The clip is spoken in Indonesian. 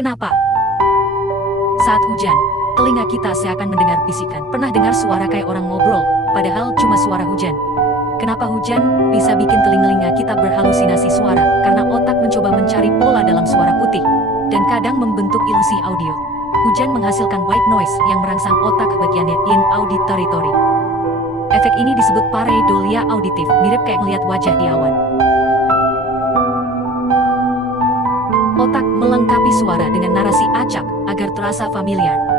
Kenapa? Saat hujan, telinga kita seakan mendengar bisikan. Pernah dengar suara kayak orang ngobrol, padahal cuma suara hujan. Kenapa hujan bisa bikin telinga kita berhalusinasi suara? Karena otak mencoba mencari pola dalam suara putih, dan kadang membentuk ilusi audio. Hujan menghasilkan white noise yang merangsang otak bagiannya in auditory. Efek ini disebut pareidolia auditif, mirip kayak ngeliat wajah di awan. Otak melengkapi suara dengan narasi acak agar terasa familiar.